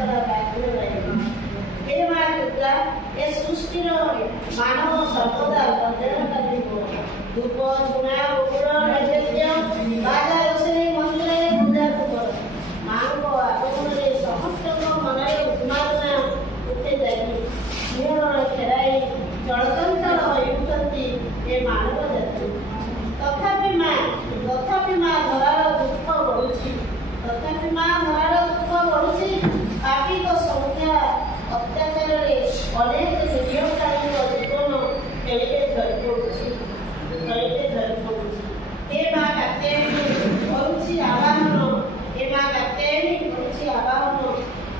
संसार व्याकुल रहे। हे माँ दुर्गा ए सृष्टि मानव सर्वदा कल्याण करने को धूप झुना उग्र नैवेद्य बाजा रोषे मंत्र पूजा कर माँ को आगमन समस्त मन उन्मादना उठे जाए स्नेह फेराई चलचंचल होती ए मानव जाति तथापि माँ धरार दुख बढ़ुची तथापि माँ धरार दुख बढ़ुची पापी संख्या अत्याचार अनेक निरीहकारी जीवन खेलिए झरी पड़ुची हे माँ कात्यायनी करुची आवाहन हे माँ कात्यायनी करुची आवाहन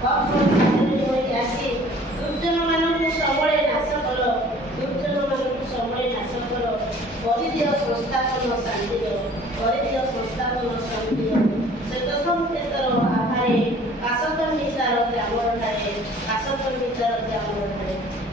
भक्त आसी दुर्जन मानक सबले नाश कर दुर्जन मानक सबले नाश कर परिदिय संस्थापन शांति परिदिय संस्थापन शांति से तो सब क्षेत्र आभारे काशकर निचार ग्राम ठाए काशकर निचार ग्राम ठाए